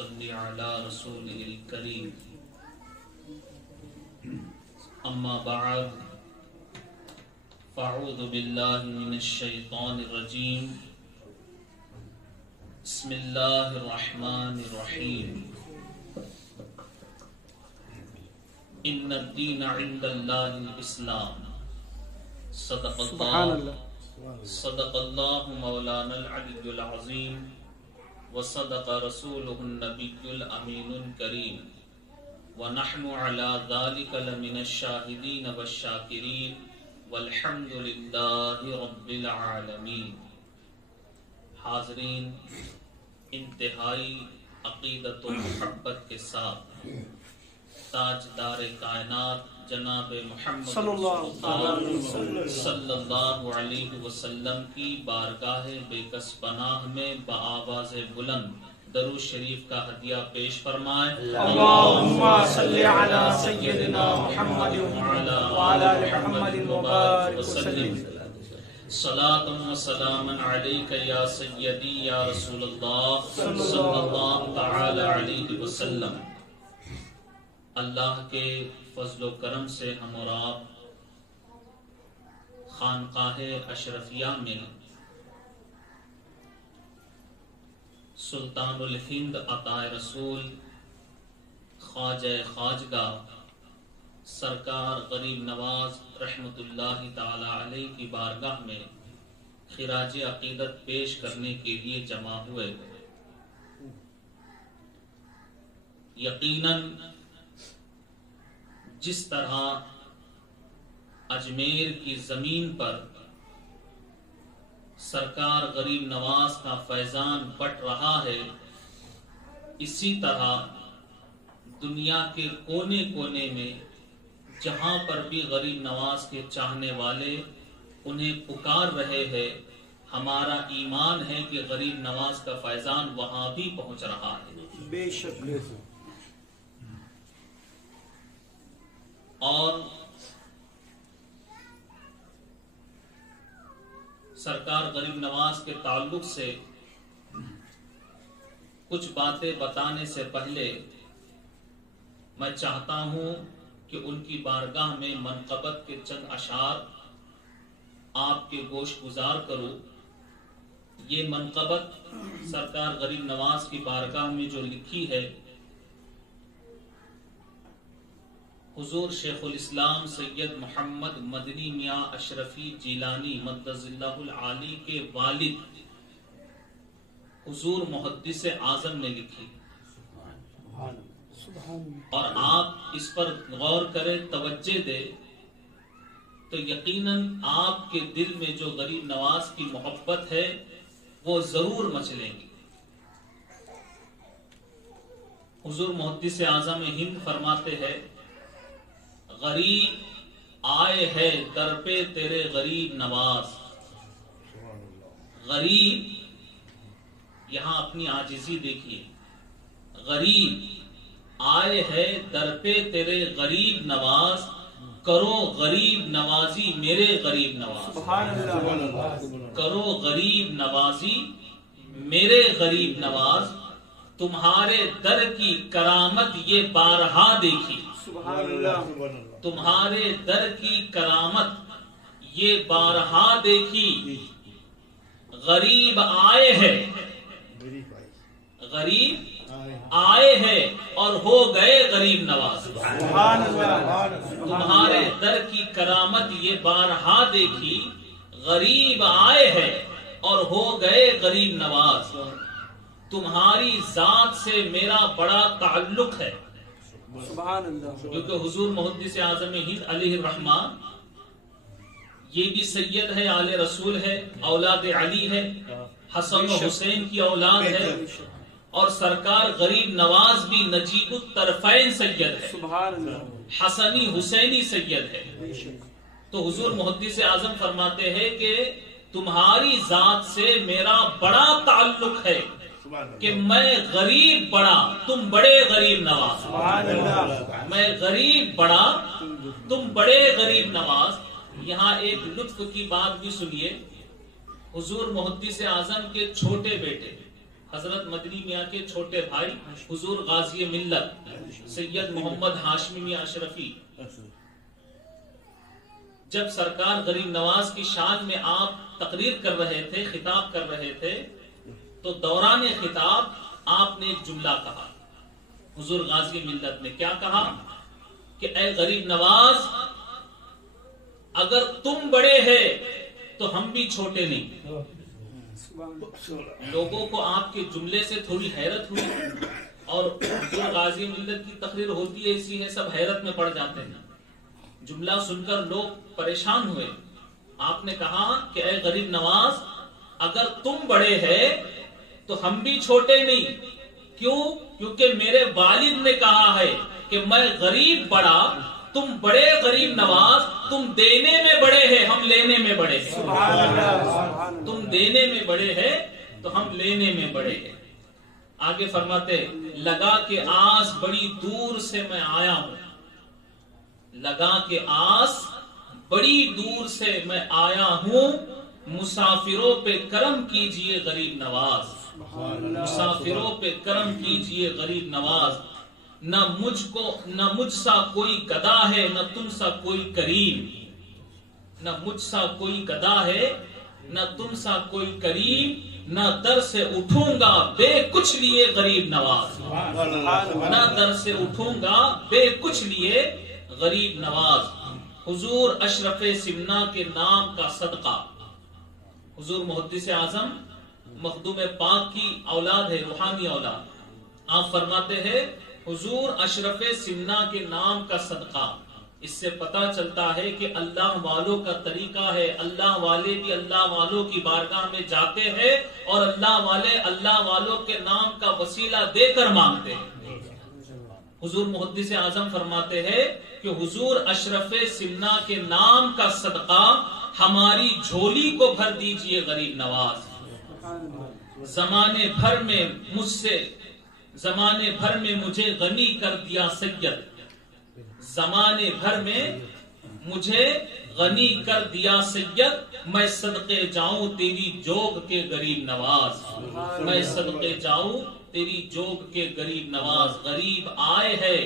صل على رسوله الكريم اما بعد فاعوذ بالله من الشيطان الرجيم بسم الله الرحمن الرحيم ان الدين عند الله الاسلام صدق الله مولانا العلي العظيم وصدق رسوله النبي الامين الكريم ونحن على ذلك لمن الشاهدين والشاكرين والحمد لله رب العالمين. حاضرین، انتہائی عقیدت و محبت کے ساتھ تاجدار کائنات جناب محمد صلی اللہ علیہ وسلم کی بارگاہ بے کس پناہ میں بآواز بلند درود شریف کا ہدیہ پیش فرمائے. اللہم صلی علی سیدنا محمد وعلی محمد وبارک وسلم. صلاة و سلاما علیک یا سیدی یا رسول اللہ صلی اللہ تعالی علیہ وسلم. اللہ کے فضل و کرم سے ہم اور آپ خانقاہ اشرفیہ میں سلطان الہند عطائے رسول خواجہ خواجگاہ سرکار غریب نواز رحمت اللہ تعالی علیہ کی بارگاہ میں خراج عقیدت پیش کرنے کے لیے جمع ہوئے. یقیناً جس طرح اجمیر کی زمین پر سرکار غریب نواز کا فیضان بٹ رہا ہے، اسی طرح دنیا کے کونے کونے میں جہاں پر بھی غریب نواز کے چاہنے والے انہیں پکار رہے ہیں، ہمارا ایمان ہے کہ غریب نواز کا فیضان وہاں بھی پہنچ رہا ہے. بے شک. اور سرکار غریب نواز کے تعلق سے کچھ باتیں بتانے سے پہلے میں چاہتا ہوں کہ ان کی بارگاہ میں منقبت کے چند اشعار آپ کے گوش گزار کروں. یہ منقبت سرکار غریب نواز کی بارگاہ میں جو لکھی ہے، حضور شیخ الاسلام سید محمد مدنی میاں اشرفی جیلانی مقدس اللہ العالی کے والد حضور محدث اعظم نے لکھی، اور آپ اس پر غور کریں، توجہ دیں تو یقیناً آپ کے دل میں جو غریب نواز کی محبت ہے وہ ضرور مچلے گی. حضور محدث اعظم ہند فرماتے ہیں، غریب آئے ہے در پہ تیرے غریب نواز. غریب، یہاں اپنی عاجزی دیکھیے، غریب آئے ہے در پہ تیرے غریب نواز، کرو غریب نوازی میرے غریب نواز. کرو غریب نوازی میرے غریب نواز، تمہارے در کی کرامت یہ بارہا دیکھی. تمہارے در کی کرامت یہ بارہا دیکھی. غریب آئے ہے، غریب آئے ہیں اور ہو گئے غریب نواز. تمہارے در کی کرامت یہ بارہا دیکھی. غریب آئے ہیں اور ہو گئے غریب نواز. تمہاری ذات سے میرا بڑا تعلق ہے. کیونکہ حضور محدث اعظم ہند علیہ الرحمن یہ بھی سید ہے، آل رسول ہے، اولاد علی ہے، حسن و حسین کی اولاد ہے، اور سرکار غریب نواز بھی نجیب الطرفین سید ہے، حسنی حسینی سید ہے. تو حضور محدث اعظم فرماتے ہیں کہ تمہاری ذات سے میرا بڑا تعلق ہے کہ میں غریب بڑا، تم بڑے غریب نواز. میں غریب بڑا، تم بڑے غریب نواز. یہاں ایک لطف کی بات بھی سنیے. حضور محدث اعظم کے چھوٹے بیٹے حضرت مدنی میاں کے چھوٹے بھائی حضور غازی ملت سید محمد ہاشمی میاں اشرفی، جب سرکار غریب نواز کی شان میں آپ تقریر کر رہے تھے، خطاب کر رہے تھے، تو دوران خطاب آپ نے ایک جملہ کہا. حضور غازی ملت نے کیا کہا کہ اے غریب نواز، اگر تم بڑے ہیں تو ہم بھی چھوٹے نہیں. لوگوں کو آپ کے جملے سے تھوڑی حیرت ہوئی، اور حضور غازی ملت کی تقریر ہوتی ہے اسی ہے، سب حیرت میں پڑ جاتے ہیں. جملہ سن کر لوگ پریشان ہوئے. آپ نے کہا کہ اے غریب نواز، اگر تم بڑے ہیں تو ہم بھی چھوٹے نہیں. کیوں؟ کیونکہ میرے والد نے کہا ہے کہ میں غریب بڑا، تم بڑے غریب نواز، تم دینے میں بڑے ہیں، ہم لینے میں بڑے ہیں. تم دینے میں بڑے ہیں تو ہم لینے میں بڑے ہیں. آگے فرماتے لگا کہ آس بڑی دور سے میں آیا ہوں، لگا کہ آس بڑی دور سے میں آیا ہوں، مسافروں پہ کرم کیجئے غریب نواز، مسافروں پہ کرم کیجئے غریب نواز. نہ مجھ سا کوئی گدا ہے، نہ تم سا کوئی کریم. نہ مجھ سا کوئی گدا ہے، نہ تم سا کوئی کریم. نہ در سے اٹھوں گا بے کچھ لیے غریب نواز، نہ در سے اٹھوں گا بے کچھ لیے غریب نواز. حضور اشرف سمنا کے نام کا صدقہ. حضور محدث اعظم مخدوم پاک کی اولاد ہے، روحانی اولاد. آپ فرماتے ہیں حضور اشرف سمنا کے نام کا صدقہ. اس سے پتہ چلتا ہے کہ اللہ والوں کا طریقہ ہے. اللہ والے بھی اللہ والوں کی بارگاہ میں جاتے ہیں اور اللہ والے اللہ والوں کے نام کا وسیلہ دے کر مانگتے ہیں. حضور محدث اعظم فرماتے ہیں کہ حضور اشرف سمنا کے نام کا صدقہ ہماری جھولی کو بھر دیجئے غریب نواز. زمانے بھر میں مجھے غنی کر دیا سید، زمانے بھر میں مجھے غنی کر دیا سید. میں صدقے جاؤں تیری جوگ کے غریب نواز، میں صدقے جاؤں تیری جوگ کے غریب نواز. غریب آئے ہے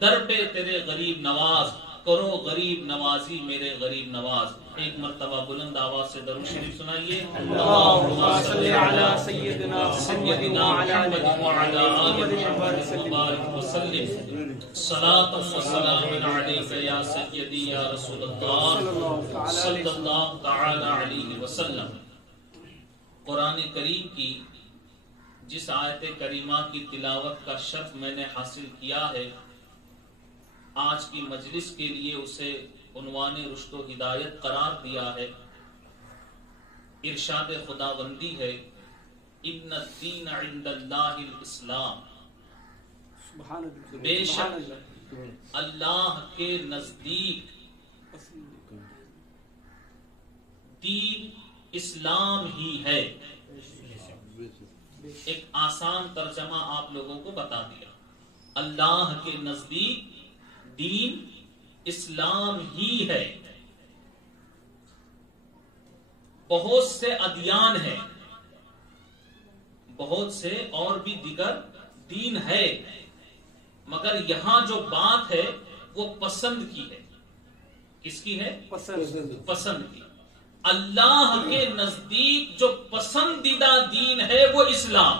در پہ تیرے غریب نواز، کرو غریب نوازی میرے غریب نواز. ایک مرتبہ بلند آواز سے درود شریف سنائیے. اللہم صلی علی سیدنا محمد وعلی آل محمد وبارک وسلم. صلاۃ و سلام علیک یا سیدی یا رسول اللہ صلی اللہ تعالی علیہ وسلم. قرآن کریم کی جس آیت کریمہ کی تلاوت کا شرف میں نے حاصل کیا ہے، آج کی مجلس کے لیے اسے عنوان رشد و ہدایت قرار دیا ہے. ارشاد خداوندی ہے ان الدین عند اللہ الاسلام. بے شک اللہ کے نزدیک دین اسلام ہی ہے. ایک آسان ترجمہ آپ لوگوں کو بتا دیا. اللہ کے نزدیک دین اسلام ہی ہے. بہت سے ادیان ہیں، بہت سے اور بھی دیگر دین ہے، مگر یہاں جو بات ہے وہ پسند کی ہے. کس کی ہے؟ پسند کی. اللہ کے نزدیک جو پسندیدہ دین ہے وہ اسلام.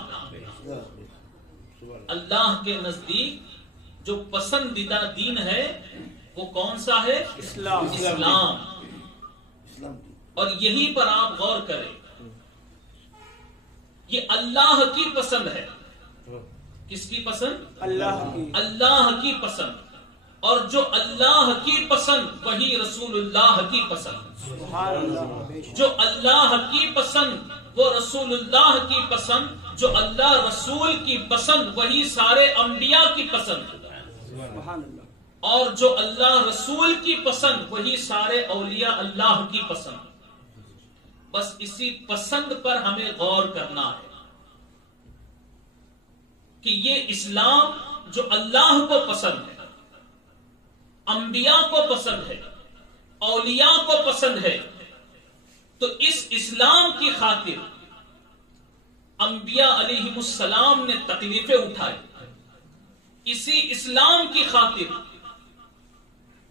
اللہ کے نزدیک جو پسندیدہ دین ہے وہ کون سا ہے؟ اسلام. اور یہیں پر آپ غور کریں، یہ اللہ کی پسند ہے. کس کی پسند؟ اللہ کی پسند. اور جو اللہ کی پسند وہی رسول اللہ کی پسند. جو اللہ کی پسند وہ رسول اللہ کی پسند. جو اللہ رسول کی پسند وہی سارے انبیاء کی پسند. اور جو اللہ رسول کی پسند وہی سارے اولیاء اللہ کی پسند. بس اسی پسند پر ہمیں غور کرنا ہے کہ یہ اسلام جو اللہ کو پسند ہے، انبیاء کو پسند ہے، اولیاء کو پسند ہے، تو اس اسلام کی خاطر انبیاء علیہم السلام نے تکلیفیں اٹھائی، اسی اسلام کی خاطر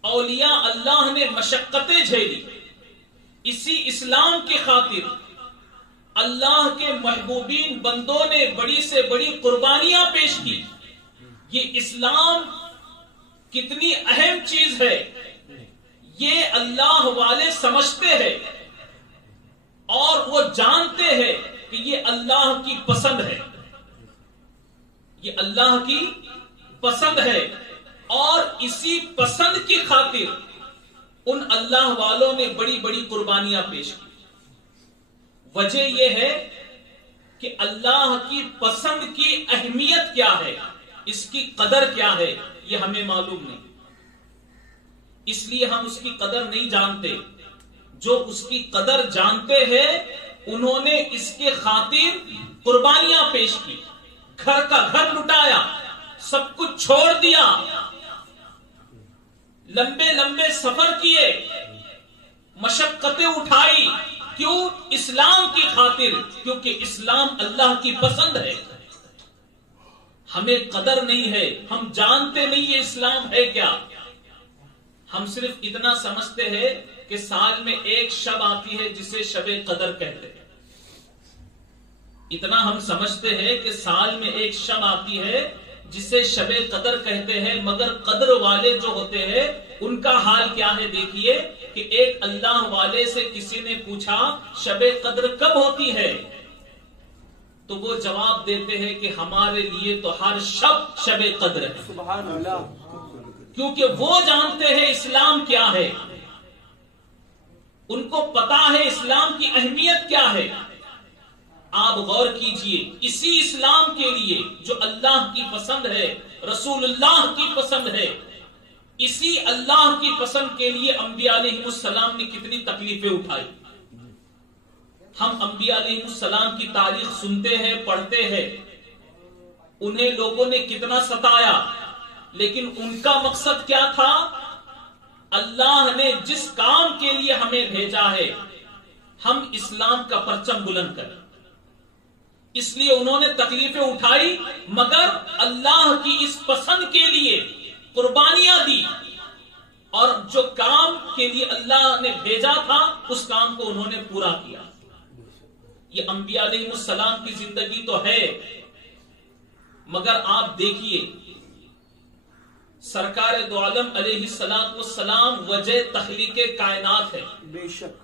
اولیاء اللہ نے مشقتیں جھیلی، اسی اسلام کی خاطر اللہ کے محبوبین بندوں نے بڑی سے بڑی قربانیاں پیش کی۔ یہ اسلام کتنی اہم چیز ہے یہ اللہ والے سمجھتے ہیں اور وہ جانتے ہیں کہ یہ اللہ کی پسند ہے، یہ اللہ کی پسند ہے، اور اسی پسند کی خاطر ان اللہ والوں نے بڑی بڑی قربانیاں پیش کی۔ وجہ یہ ہے کہ اللہ کی پسند کی اہمیت کیا ہے، اس کی قدر کیا ہے، یہ ہمیں معلوم نہیں، اس لیے ہم اس کی قدر نہیں جانتے۔ جو اس کی قدر جانتے ہیں انہوں نے اس کے خاطر قربانیاں پیش کی، گھر کا گھر لٹایا، سب کچھ چھوڑ دیا، لمبے لمبے سفر کیے، مشقتیں اٹھائی، کیوں؟ اسلام کی خاطر، کیونکہ اسلام اللہ کی پسند ہے۔ ہمیں قدر نہیں ہے، ہم جانتے نہیں یہ اسلام ہے کیا، ہم صرف اتنا سمجھتے ہیں کہ سال میں ایک شب آتی ہے جسے شب قدر کہتے ہیں، اتنا ہم سمجھتے ہیں کہ سال میں ایک شب آتی ہے جسے شب قدر کہتے ہیں، مگر قدر والے جو ہوتے ہیں ان کا حال کیا ہے دیکھیے کہ ایک اللہ والے سے کسی نے پوچھا شب قدر کب ہوتی ہے، تو وہ جواب دیتے ہیں کہ ہمارے لیے تو ہر شب شب قدر ہے۔ سبحان اللہ، کیونکہ وہ جانتے ہیں اسلام کیا ہے، ان کو پتا ہے اسلام کی اہمیت کیا ہے۔ آپ غور کیجئے، اسی اسلام کے لیے جو اللہ کی پسند ہے، رسول اللہ کی پسند ہے، اسی اللہ کی پسند کے لیے انبیاء علیہ السلام نے کتنی تکلیفیں اٹھائی۔ ہم انبیاء علیہ السلام کی تاریخ سنتے ہیں، پڑھتے ہیں، انہیں لوگوں نے کتنا ستایا، لیکن ان کا مقصد کیا تھا؟ اللہ نے جس کام کے لیے ہمیں بھیجا ہے ہم اسلام کا پرچم بلند کریں، اس لیے انہوں نے تکلیفیں اٹھائی، مگر اللہ کی اس پسند کے لیے قربانیاں دی، اور جو کام کے لیے اللہ نے بھیجا تھا اس کام کو انہوں نے پورا کیا۔ یہ انبیاء علیہ السلام کی زندگی تو ہے، مگر آپ دیکھیے سرکار دو عالم علیہ السلام وجہ تخلیق کائنات ہے، بے شک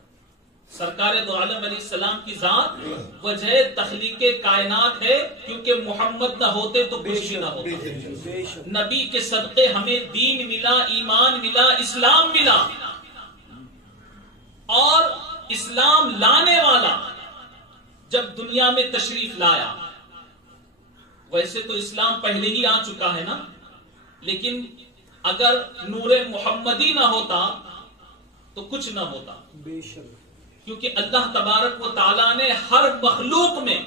سرکار دو عالم علیہ السلام کی ذات وجہ تخلیق کائنات ہے، کیونکہ محمد نہ ہوتے تو کچھ بھی نہ ہوتا۔ نبی کے صدقے ہمیں دین ملا، ایمان ملا، اسلام ملا، اور اسلام لانے والا جب دنیا میں تشریف لایا، ویسے تو اسلام پہلے ہی آ چکا ہے نا، لیکن اگر نور محمدی نہ ہوتا تو کچھ نہ ہوتا، بے شک، کیونکہ اللہ تبارک و تعالیٰ نے ہر مخلوق میں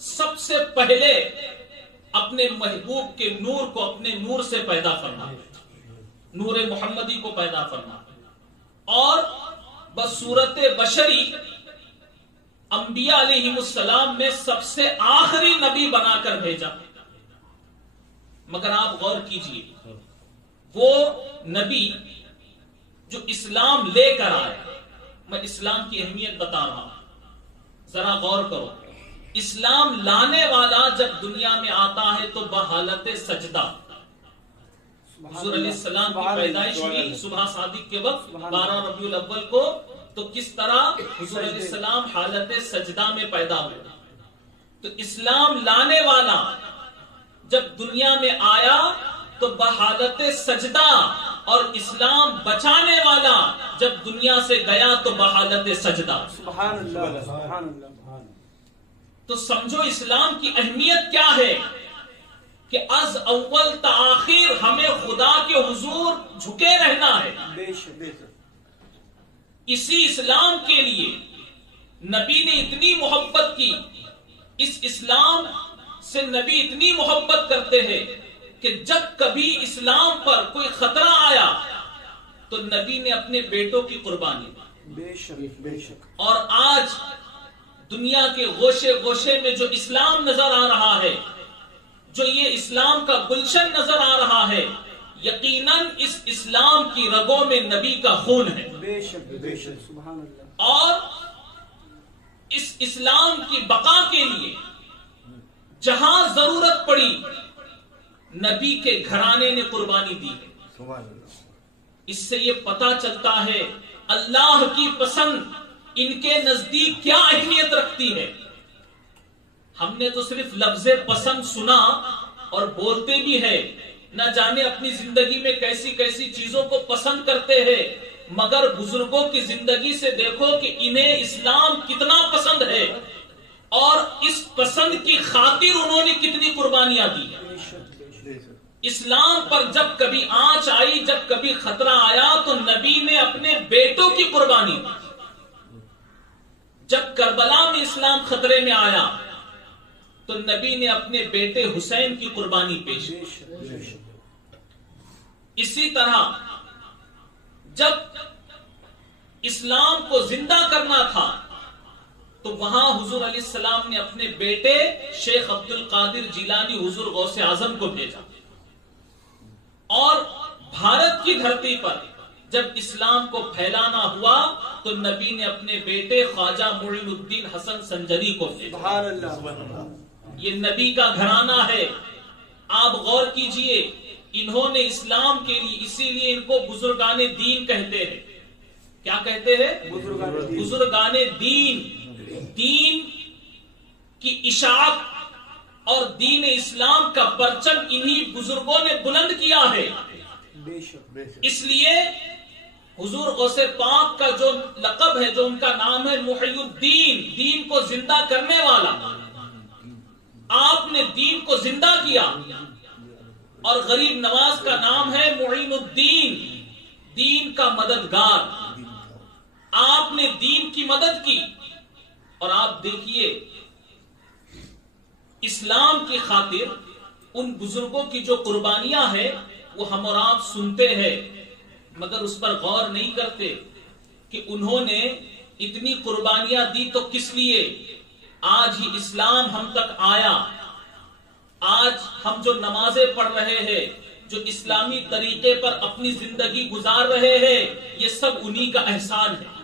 سب سے پہلے اپنے محبوب کے نور کو اپنے نور سے پیدا فرما، نور محمدی کو پیدا فرما، اور بصورت بشری انبیاء علیہ السلام میں سب سے آخری نبی بنا کر بھیجا۔ مگر آپ غور کیجئے، وہ نبی جو اسلام لے کر آئے، میں اسلام کی اہمیت بتا رہا ہوں، ذرا غور کرو، اسلام لانے والا جب دنیا میں آتا ہے تو بحالت سجدہ، حضور علیہ السلام کی پیدائش ہوئی صبح صادق کے وقت 12 ربیع الاول کو، تو کس طرح حضور علیہ السلام حالت سجدہ میں پیدا ہوئے۔ تو اسلام لانے والا جب دنیا میں آیا تو بحالت سجدہ، اور اسلام بچانے والا جب دنیا سے گیا تو بحالت سجدہ۔ سبحان اللہ، سبحان اللہ۔ تو سمجھو اسلام کی اہمیت کیا ہے کہ از اول تا آخر ہمیں خدا کے حضور جھکے رہنا ہے۔ بے شک، بے شک، اسی اسلام کے لیے نبی نے اتنی محبت کی، اس اسلام سے نبی اتنی محبت کرتے ہیں کہ جب کبھی اسلام پر کوئی خطرہ آیا تو نبی نے اپنے بیٹوں کی قربانی دی۔ بے شک، بے شک، اور آج دنیا کے گوشے گوشے میں جو اسلام نظر آ رہا ہے، جو یہ اسلام کا گلشن نظر آ رہا ہے، یقیناً اس اسلام کی رگوں میں نبی کا خون ہے، بے شک بے شک، سبحان اللہ۔ اور اس اسلام کی بقا کے لیے جہاں ضرورت پڑی نبی کے گھرانے نے قربانی دی ہے۔ سبحان اللہ۔ اس سے یہ پتا چلتا ہے اللہ کی پسند ان کے نزدیک کیا اہمیت رکھتی ہے۔ ہم نے تو صرف لفظ پسند سنا اور بولتے بھی ہے، نہ جانے اپنی زندگی میں کیسی کیسی چیزوں کو پسند کرتے ہیں، مگر بزرگوں کی زندگی سے دیکھو کہ انہیں اسلام کتنا پسند ہے اور اس پسند کی خاطر انہوں نے کتنی قربانیاں دی ہیں۔ بے شک بے شک، اسلام پر جب کبھی آنچ آئی، جب کبھی خطرہ آیا تو نبی نے اپنے بیٹوں کی قربانی دی۔ جب کربلا میں اسلام خطرے میں آیا تو نبی نے اپنے بیٹے حسین کی قربانی پیش کی۔ بے شک بے شک، اسی طرح جب اسلام کو زندہ کرنا تھا تو وہاں حضور علیہ السلام نے اپنے بیٹے شیخ عبد القادر جیلانی حضور غوث اعظم کو بھیجا، اور بھارت کی دھرتی پر جب اسلام کو پھیلانا ہوا تو نبی نے اپنے بیٹے خواجہ معین الدین حسن سنجری کو بھیجا۔ سبحان اللہ۔ یہ نبی کا گھرانہ ہے۔ آپ غور کیجئے، انہوں نے اسلام کے لیے، اسی لیے ان کو بزرگان دین کہتے ہیں۔ کیا کہتے ہیں؟ بزرگان دین۔ دین کی اشاعت اور دین اسلام کا پرچم انہی بزرگوں نے بلند کیا ہے۔ بے شک، اس لیے حضور غوث پاک کا جو لقب ہے، جو ان کا نام ہے محی الدین، دین کو زندہ کرنے والا۔ آپ نے دین کو زندہ کیا، اور غریب نواز کا نام ہے معین الدین، دین کا مددگار۔ آپ نے دین کی مدد کی، اور آپ دیکھیے اسلام کی خاطر ان بزرگوں کی جو قربانیاں ہیں وہ ہم اور آپ سنتے ہیں، مگر اس پر غور نہیں کرتے کہ انہوں نے اتنی قربانیاں دی تو کس لیے؟ آج ہی اسلام ہم تک آیا۔ آج ہم جو نمازیں پڑھ رہے ہیں، جو اسلامی طریقے پر اپنی زندگی گزار رہے ہیں، یہ سب انہی کا احسان ہے۔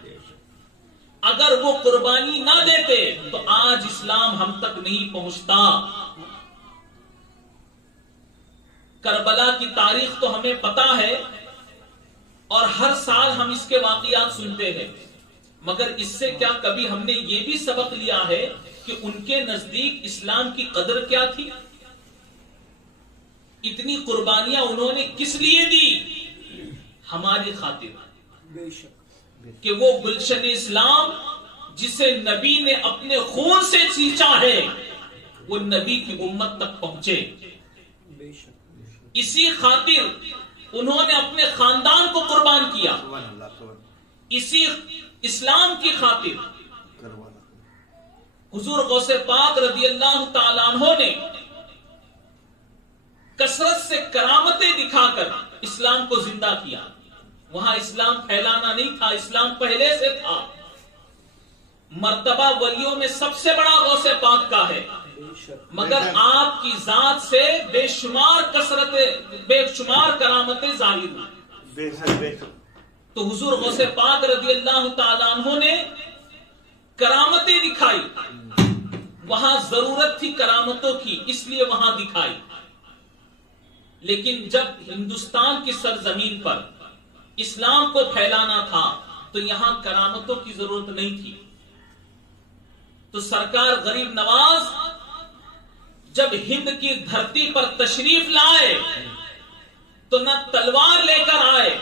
اگر وہ قربانی نہ دیتے تو آج اسلام ہم تک نہیں پہنچتا۔ کربلا کی تاریخ تو ہمیں پتا ہے، اور ہر سال ہم اس کے واقعات سنتے ہیں، مگر اس سے کیا کبھی ہم نے یہ بھی سبق لیا ہے کہ ان کے نزدیک اسلام کی قدر کیا تھی؟ اتنی قربانیاں انہوں نے کس لیے دی؟ ہماری خاطر، بے شک، کہ وہ گلشن اسلام جسے نبی نے اپنے خون سے سینچا ہے وہ نبی کی امت تک پہنچے۔ بے شک، اسی خاطر انہوں نے اپنے خاندان کو قربان کیا، سبحان اللہ، سبحان اللہ۔ اسی اسلام کی خاطر کروانا۔ حضور غوث پاک رضی اللہ تعالیٰ عنہ نے کثرت سے کرامتیں دکھا کر اسلام کو زندہ کیا۔ وہاں اسلام پھیلانا نہیں تھا، اسلام پہلے سے تھا۔ مرتبہ ولیوں میں سب سے بڑا غوث پاک کا ہے، بے شک، مگر آپ کی ذات سے بے شمار کرامتیں ظاہر ہوئی۔ بے شک، بے شک۔ تو حضور غوث پاک رضی اللہ تعالیٰ عنہ نے کرامتیں دکھائی۔ وہاں ضرورت تھی کرامتوں کی، اس لیے وہاں دکھائی۔ لیکن جب ہندوستان کی سرزمین پر اسلام کو پھیلانا تھا تو یہاں کرامتوں کی ضرورت نہیں تھی۔ تو سرکار غریب نواز جب ہند کی دھرتی پر تشریف لائے تو نہ تلوار لے کر آئے،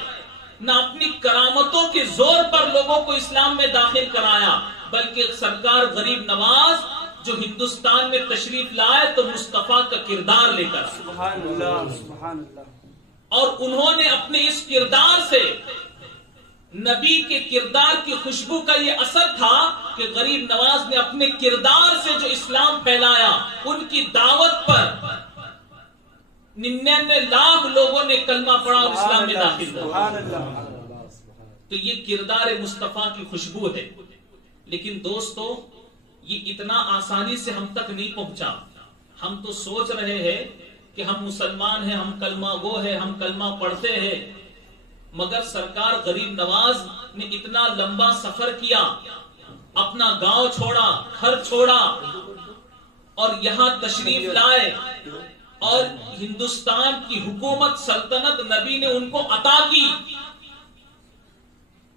نہ اپنی کرامتوں کے زور پر لوگوں کو اسلام میں داخل کرایا، بلکہ سرکار غریب نواز جو ہندوستان میں تشریف لائے تو مصطفیٰ کا کردار لے کر آئے۔ سبحان اللہ، سبحان اللہ۔ اور انہوں نے اپنے اس کردار سے، نبی کے کردار کی خوشبو کا یہ اثر تھا کہ غریب نواز نے اپنے کردار سے جو اسلام پھیلایا، ان کی دعوت پر 99 لاکھ لوگوں نے کلمہ پڑھا اور اسلام میں داخل ہوا۔ سبحان اللہ۔ تو یہ کردار مصطفیٰ کی خوشبو ہے۔ لیکن دوستو، یہ اتنا آسانی سے ہم تک نہیں پہنچا. ہم تو سوچ رہے ہیں کہ ہم مسلمان ہیں, ہم کلمہ گو ہیں, ہم کلمہ پڑھتے ہیں, مگر سرکار غریب نواز نے اتنا لمبا سفر کیا, اپنا گاؤں چھوڑا, گھر چھوڑا اور یہاں تشریف لائے, اور ہندوستان کی حکومت سلطنت نبی نے ان کو عطا کی.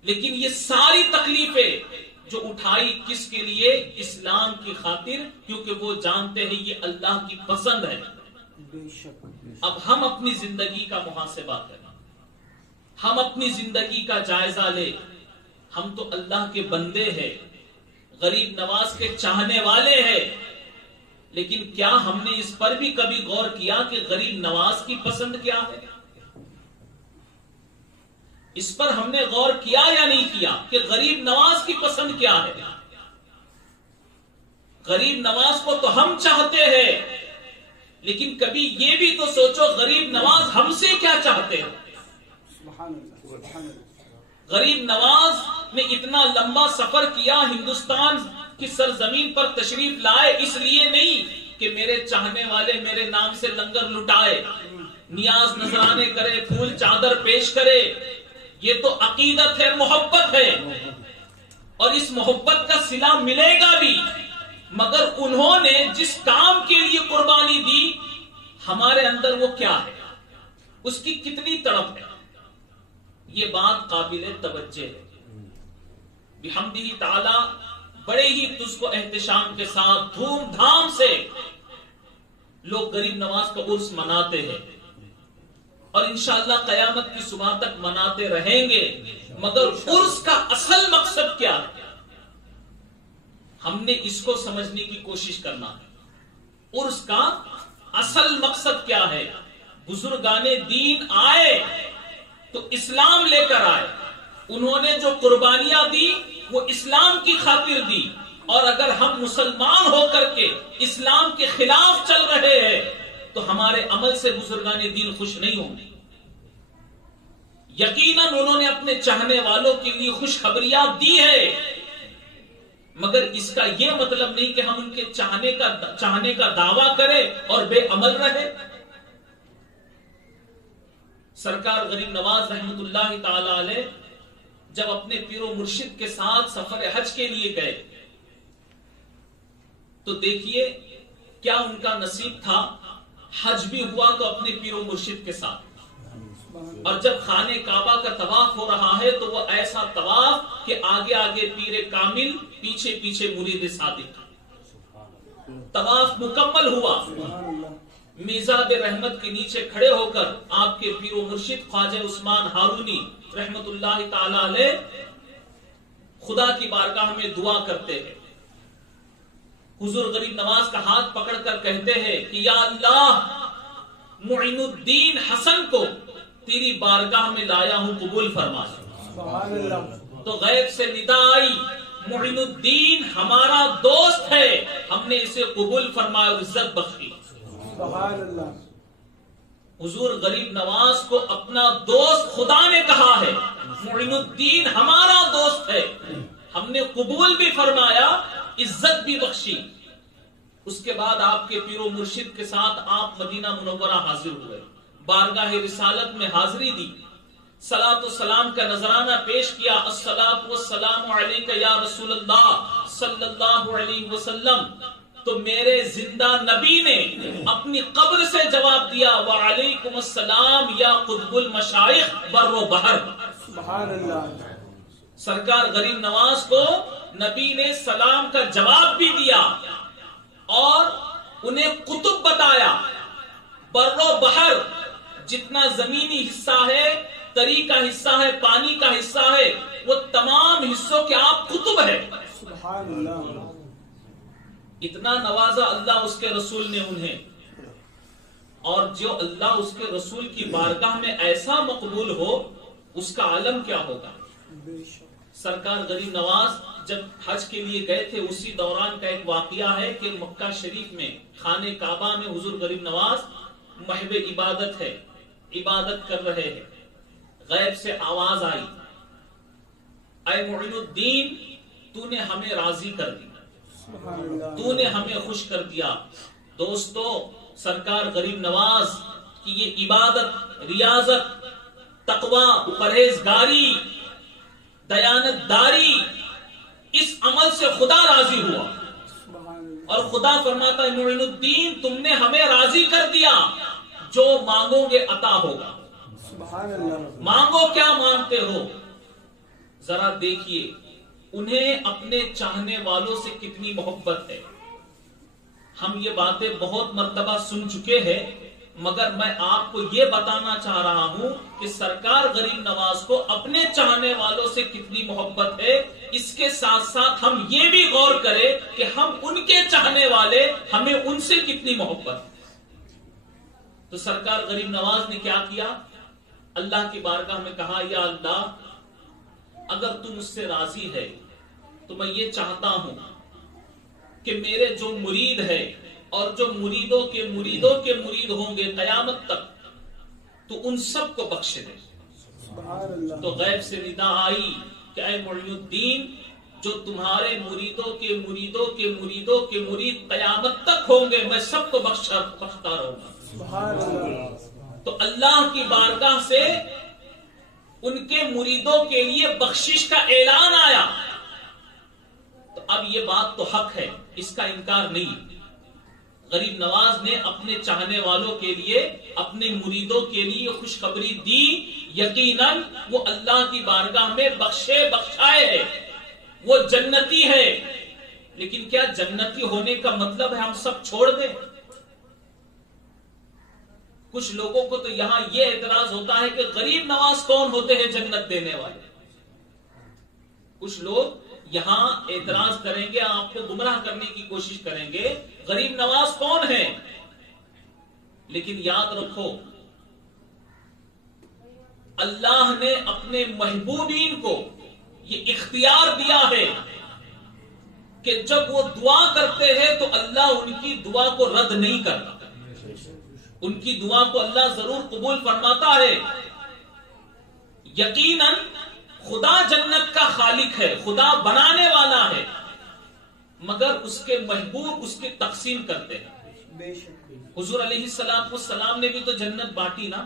لیکن یہ ساری تکلیفیں جو اٹھائی کس کے لیے؟ اسلام کی خاطر, کیونکہ وہ جانتے ہیں یہ اللہ کی پسند ہے. اب ہم اپنی زندگی کا محاسبہ کریں, ہم اپنی زندگی کا جائزہ لیں. ہم تو اللہ کے بندے ہیں, غریب نواز کے چاہنے والے ہیں, لیکن کیا ہم نے اس پر بھی کبھی غور کیا کہ غریب نواز کی پسند کیا ہے؟ اس پر ہم نے غور کیا یا نہیں کیا کہ غریب نواز کی پسند کیا ہے؟ غریب نواز کو تو ہم چاہتے ہیں, لیکن کبھی یہ بھی تو سوچو غریب نواز ہم سے کیا چاہتے ہیں. غریب نواز نے اتنا لمبا سفر کیا, ہندوستان کی سرزمین پر تشریف لائے اس لیے نہیں کہ میرے چاہنے والے میرے نام سے لنگر لٹائے, نیاز نذرانے کرے, پھول چادر پیش کرے. یہ تو عقیدت ہے, محبت ہے, اور اس محبت کا صلہ ملے گا بھی. مگر انہوں نے جس کام کے لیے قربانی دی, ہمارے اندر وہ کیا ہے, اس کی کتنی تڑپ ہے, یہ بات قابل توجہ ہے. بحمدہ تعالی بڑے ہی تجھ کو احتشام کے ساتھ دھوم دھام سے لوگ غریب نواز کا عرس مناتے ہیں, اور انشاءاللہ قیامت کی صبح تک مناتے رہیں گے. مگر عرس کا اصل مقصد کیا ہے, ہم نے اس کو سمجھنے کی کوشش کرنا ہے. عرس کا اصل مقصد کیا ہے؟ بزرگان دین آئے تو اسلام لے کر آئے, انہوں نے جو قربانیاں دی وہ اسلام کی خاطر دی. اور اگر ہم مسلمان ہو کر کے اسلام کے خلاف چل رہے ہیں تو ہمارے عمل سے بزرگان دین خوش نہیں ہوں گے. یقیناً انہوں نے اپنے چاہنے والوں کے لیے خوشخبریاں دی ہے, مگر اس کا یہ مطلب نہیں کہ ہم ان کے چاہنے کا دعویٰ کریں اور بے عمل رہے. سرکار غریب نواز رحمت اللہ تعالی علیہ جب اپنے پیر و مرشد کے ساتھ سفر حج کے لیے گئے تو دیکھیے کیا ان کا نصیب تھا, حج بھی ہوا تو اپنے پیر و مرشد کے ساتھ, اور جب خانہ کعبہ کا طواف ہو رہا ہے تو وہ ایسا طواف کہ آگے آگے پیر کامل, پیچھے پیچھے مرید صادق. طواف مکمل ہوا, میزاب رحمت کے نیچے کھڑے ہو کر آپ کے پیر و مرشد خواجہ عثمان ہارونی رحمت اللہ تعالی علیہ خدا کی بارگاہ میں دعا کرتے ہیں. حضور غریب نواز کا ہاتھ پکڑ کر کہتے ہیں کہ یا اللہ, معین الدین حسن کو تیری بارگاہ میں لایا ہوں, قبول فرما. تو غیب سے ندا آئی, معین الدین ہمارا دوست ہے, ہم نے اسے قبول فرمایا اور عزت بخشی. حضور غریب نواز کو اپنا دوست خدا نے کہا ہے, معین الدین ہمارا دوست ہے, ہم نے قبول بھی فرمایا, عزت بھی بخشی. اس کے بعد آپ کے پیر و مرشد کے ساتھ آپ مدینہ منورہ حاضر ہوئے, بارگاہ رسالت میں حاضری دی, صلاۃ و سلام کا نذرانہ پیش کیا. الصلاۃ والسلام علیک یا رسول اللہ صلی اللہ علیہ وسلم. تو میرے زندہ نبی نے اپنی قبر سے جواب دیا, وعلیکم السلام یا قطب المشائخ بر و بحر. سبحان اللہ. سرکار غریب نواز کو نبی نے سلام کا جواب بھی دیا اور انہیں قطب بتایا. بر و بحر, جتنا زمینی حصہ ہے, تری کا حصہ ہے, پانی کا حصہ ہے, وہ تمام حصوں کے آپ قطب ہے. سبحان اللہ. اتنا نوازا اللہ اس کے رسول نے انہیں, اور جو اللہ اس کے رسول کی بارگاہ میں ایسا مقبول ہو اس کا عالم کیا ہوگا. سرکار غریب نواز جب حج کے لیے گئے تھے اسی دوران کا ایک واقعہ ہے کہ مکہ شریف میں خانہ کعبہ میں حضور غریب نواز محو عبادت ہے, عبادت کر رہے ہیں. غیب سے آواز آئی, اے معین الدین تو نے ہمیں راضی کر دی, تو نے ہمیں خوش کر دیا. دوستو سرکار غریب نواز کی یہ عبادت، ریاضت، تقوی، پرہیزگاری، دیانت داری، اس عمل سے خدا راضی ہوا. اور خدا فرماتا ہے معین الدین تم نے ہمیں راضی کر دیا، جو مانگو گے عطا ہوگا. مانگو کیا مانگتے ہو؟ ذرا دیکھیے انہیں اپنے چاہنے والوں سے کتنی محبت ہے. ہم یہ باتیں بہت مرتبہ سن چکے ہیں، مگر میں آپ کو یہ بتانا چاہ رہا ہوں کہ سرکار غریب نواز کو اپنے چاہنے والوں سے کتنی محبت ہے. اس کے ساتھ ساتھ ہم یہ بھی غور کریں کہ ہم ان کے چاہنے والے ہمیں ان سے کتنی محبت. تو سرکار غریب نواز نے کیا کیا؟ اللہ کی بارگاہ میں کہا یا اللہ اگر تم مجھ سے راضی ہے تو میں یہ چاہتا ہوں کہ میرے جو مرید ہے اور جو مریدوں کے مرید ہوں گے قیامت تک، تو ان سب کو بخش دے. تو غیب سے ندا آئی کہ اے معین الدین جو تمہارے مریدوں کے مرید قیامت تک ہوں گے میں سب کو بخشتا رہوں گا. تو اللہ کی بارگاہ سے ان کے مریدوں کے لیے بخشش کا اعلان آیا. تو اب یہ بات تو حق ہے، اس کا انکار نہیں. غریب نواز نے اپنے چاہنے والوں کے لیے، اپنے مریدوں کے لیے خوشخبری دی. یقیناً وہ اللہ کی بارگاہ میں بخشائے ہے، وہ جنتی ہے. لیکن کیا جنتی ہونے کا مطلب ہے ہم سب چھوڑ دیں؟ کچھ لوگوں کو تو یہاں یہ اعتراض ہوتا ہے کہ غریب نواز کون ہوتے ہیں جنت دینے والے. کچھ لوگ یہاں اعتراض کریں گے، آپ کو گمراہ کرنے کی کوشش کریں گے، غریب نواز کون ہے؟ لیکن یاد رکھو اللہ نے اپنے محبوبین کو یہ اختیار دیا ہے کہ جب وہ دعا کرتے ہیں تو اللہ ان کی دعا کو رد نہیں کرتا، ان کی دعا کو اللہ ضرور قبول فرماتا ہے. یقیناً خدا جنت کا خالق ہے، خدا بنانے والا ہے، مگر اس کے محبوب اس کی تقسیم کرتے ہیں. حضور علیہ السلام نے بھی تو جنت بانٹی نا.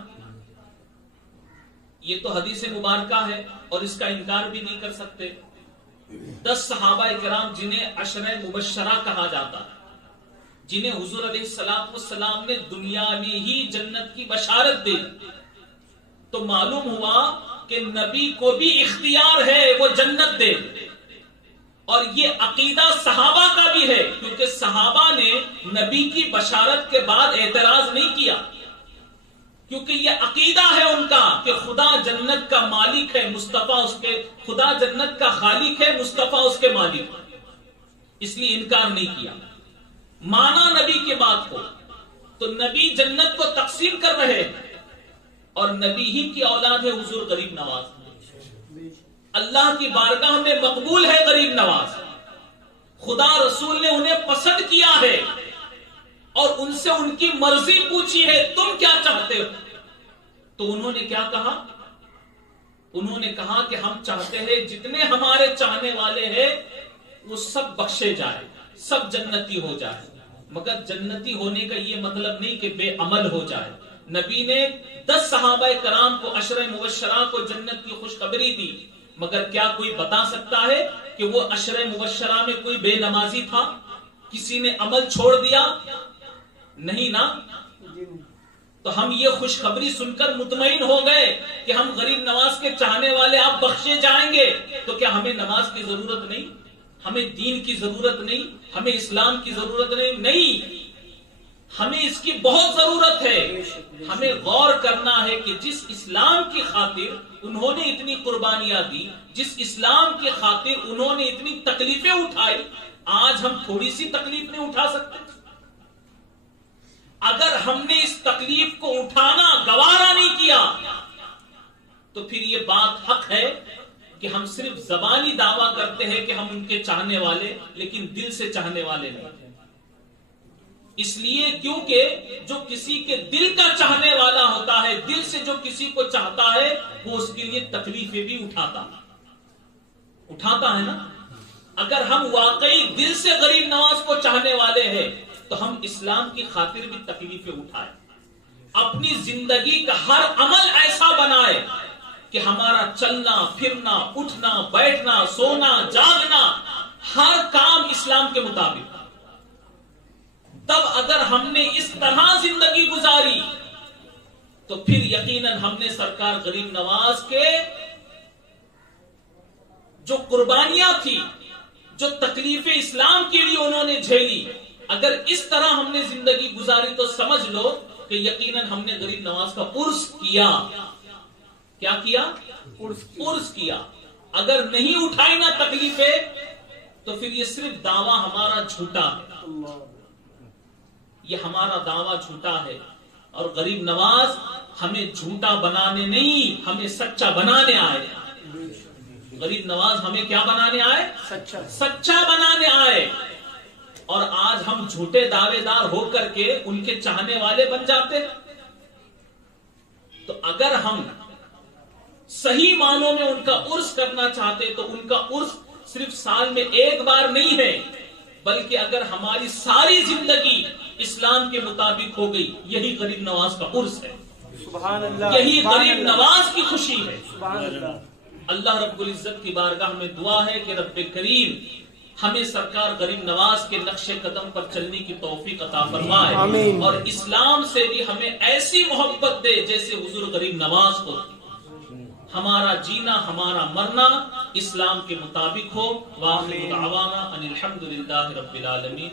یہ تو حدیث مبارکہ ہے اور اس کا انکار بھی نہیں کر سکتے. 10 صحابہ کرام جنہیں عشرہ مبشرہ کہا جاتا ہے، جنہیں حضور علیہ السلام نے دنیا میں ہی جنت کی بشارت دی، تو معلوم ہوا کہ نبی کو بھی اختیار ہے وہ جنت دے. اور یہ عقیدہ صحابہ کا بھی ہے، کیونکہ صحابہ نے نبی کی بشارت کے بعد اعتراض نہیں کیا، کیونکہ یہ عقیدہ ہے ان کا کہ خدا جنت کا مالک ہے، مصطفیٰ اس کے، خدا جنت کا خالق ہے، مصطفیٰ اس کے مالک، اس لیے انکار نہیں کیا. مانا نبی کے بات کو، تو نبی جنت کو تقسیم کر رہے ہیں اور نبی ہی کی اولاد ہے حضور غریب نواز. اللہ کی بارگاہ میں مقبول ہے غریب نواز. خدا رسول نے انہیں پسند کیا ہے اور ان سے ان کی مرضی پوچھی ہے تم کیا چاہتے ہو. تو انہوں نے کیا کہا؟ انہوں نے کہا کہ ہم چاہتے ہیں جتنے ہمارے چاہنے والے ہیں وہ سب بخشے جائے، سب جنتی ہو جائے. مگر جنتی ہونے کا یہ مطلب نہیں کہ بے عمل ہو جائے. نبی نے 10 صحابہ کرام کو عشرہ مبشرہ کو جنت کی خوشخبری دی، مگر کیا کوئی بتا سکتا ہے کہ وہ عشرہ مبشرہ میں کوئی بے نمازی تھا؟ کسی نے عمل چھوڑ دیا؟ نہیں نا. تو ہم یہ خوشخبری سن کر مطمئن ہو گئے کہ ہم غریب نواز کے چاہنے والے آپ بخشے جائیں گے. تو کیا ہمیں نماز کی ضرورت نہیں؟ ہمیں دین کی ضرورت نہیں؟ ہمیں اسلام کی ضرورت نہیں؟ ہمیں اس کی بہت ضرورت ہے. ہمیں غور کرنا ہے کہ جس اسلام کی خاطر انہوں نے اتنی قربانیاں دی، جس اسلام کی خاطر انہوں نے اتنی تکلیفیں اٹھائی، آج ہم تھوڑی سی تکلیف نہیں اٹھا سکتے؟ اگر ہم نے اس تکلیف کو اٹھانا گوارا نہیں کیا تو پھر یہ بات حق ہے کہ ہم صرف زبانی دعویٰ کرتے ہیں کہ ہم ان کے چاہنے والے، لیکن دل سے چاہنے والے نہیں. اس لیے کیونکہ جو کسی کے دل کا چاہنے والا ہوتا ہے، دل سے جو کسی کو چاہتا ہے، وہ اس کے لیے تکلیفیں بھی اٹھاتا ہے نا. اگر ہم واقعی دل سے غریب نواز کو چاہنے والے ہیں تو ہم اسلام کی خاطر بھی تکلیفیں اٹھائیں، اپنی زندگی کا ہر عمل ایسا بنائے کہ ہمارا چلنا پھرنا اٹھنا بیٹھنا سونا جاگنا ہر کام اسلام کے مطابق۔ تب اگر ہم نے اس طرح زندگی گزاری تو پھر یقیناً ہم نے سرکار غریب نواز کے جو قربانیاں تھی، جو تکلیفیں اسلام کے لیے انہوں نے جھیلی، اگر اس طرح ہم نے زندگی گزاری تو سمجھ لو کہ یقیناً ہم نے غریب نواز کا عرس کیا۔ کیا کیا؟ عرس کیا۔ اگر نہیں اٹھائی نا تکلیفیں تو پھر یہ صرف دعویٰ ہمارا جھوٹا ہے، یہ ہمارا دعویٰ جھوٹا ہے۔ اور غریب نواز ہمیں جھوٹا بنانے نہیں، ہمیں سچا بنانے آئے۔ غریب نواز ہمیں کیا بنانے آئے؟ سچا بنانے آئے۔ اور آج ہم جھوٹے دعوے دار ہو کر کے ان کے چاہنے والے بن جاتے۔ تو اگر ہم صحیح معنوں میں ان کا عرس کرنا چاہتے تو ان کا عرس صرف سال میں ایک بار نہیں ہے، بلکہ اگر ہماری ساری زندگی اسلام کے مطابق ہو گئی، یہی غریب نواز کا عرس ہے، سبحان اللہ، یہی غریب نواز کی خوشی ہے۔ سبحان اللہ۔ اللہ رب العزت کی بارگاہ میں دعا ہے کہ رب کریم ہمیں سرکار غریب نواز کے نقش قدم پر چلنے کی توفیق عطا فرمائے، آمین۔ اور اسلام سے بھی ہمیں ایسی محبت دے جیسے حضور غریب نواز کو تھی۔ ہمارا جینا ہمارا مرنا اسلام کے مطابق ہو۔ وآخر دعوانا ان الحمد للہ رب العالمین۔